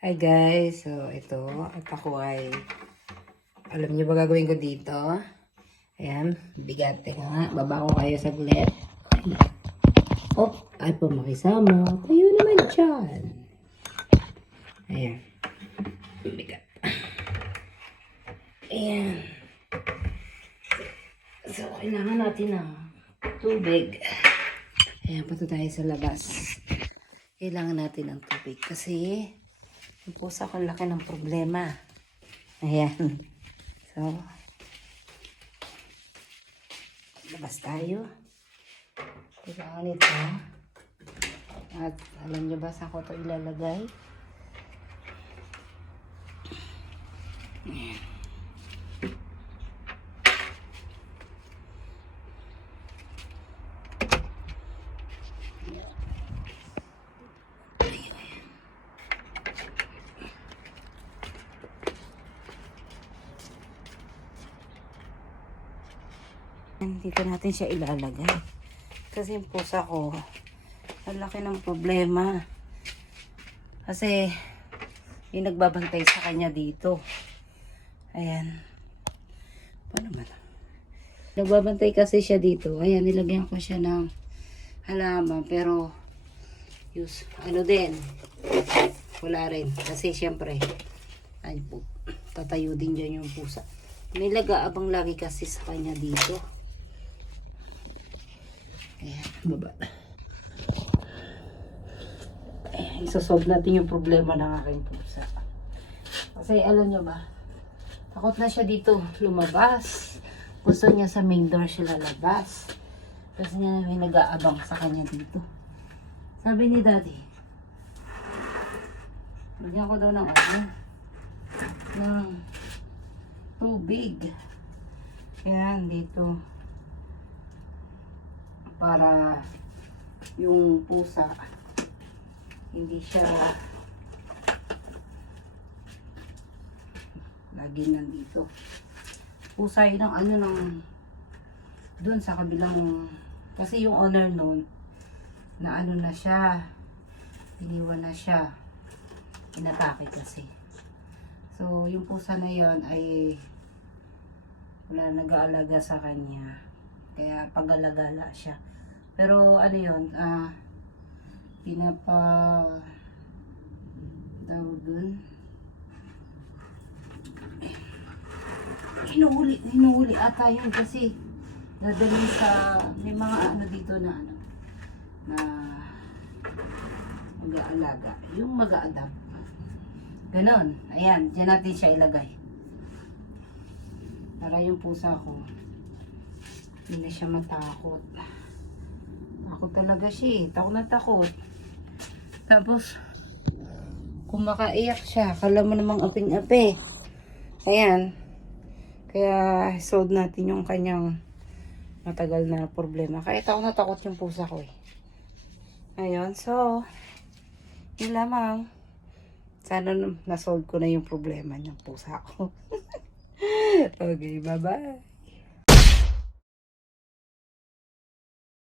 Hi guys, so ito, at ako ay, alam niyo ba gagawin ko dito? Ayan, bigat. Teka nga, baba ko kayo saglit. Oh, ay po makisama. Tayo naman dyan. Ayan. Bigat. Ayan. So, kailangan natin ng tubig. Ayan, punta tayo sa labas. Kailangan natin ng tubig kasi yung pusa ko laki ng problema. Ayan. So, labas tayo. Kailangan ito. At alam nyo ba saan ko ito ilalagay? Dito natin siya ilalagay. Kasi yung pusa ko, ang laki ng problema. Kasi, yung nagbabantay sa kanya dito. Ayan. Paano ba? Nagbabantay kasi siya dito. Ayan, nilagyan ko siya ng halaman. Pero, use, ano din, wala rin. Kasi, syempre, ay po, tatayo din dyan yung pusa. May laga-abang lagi kasi sa kanya dito. Ayan, baba. Ayan, isosolve natin yung problema ng aking pusa. Kasi alam nyo ba, takot na siya dito lumabas. Gusto niya sa main door siya lalabas. Kasi niya may nag-aabang sa kanya dito. Sabi ni daddy, lagyan ko daw ng ano, ng tubig. Ayan, dito para yung pusa hindi siya lagi nandito. Pusa yun ang ano ng dun sa kabilang kasi yung owner nun na ano na siya iniwan na siya inatake kasi. So yung pusa na yon ay wala nag-aalaga sa kanya kaya pagalagala siya. Pero ano yun, ah, pinapa, tawag dun, hinuhuli, hinuhuli ata yun kasi dadalhin sa, may mga ano dito na ano, na mag-aalaga, yung mag-a-adapt. Ganon, ayan, dyan natin siya ilagay. Para yung pusa ko, hindi na siya matakot. Takot talaga siya eh. Takot na takot. Tapos, kung makaiyak siya, kala mo namang aping-api. Ayan. Kaya, solve natin yung kanyang matagal na problema. Kaya takot na takot yung pusa ko eh. Ayun, so, yun lamang. Sana na- na-solve ko na yung problema niyang pusa ko. okay, bye-bye.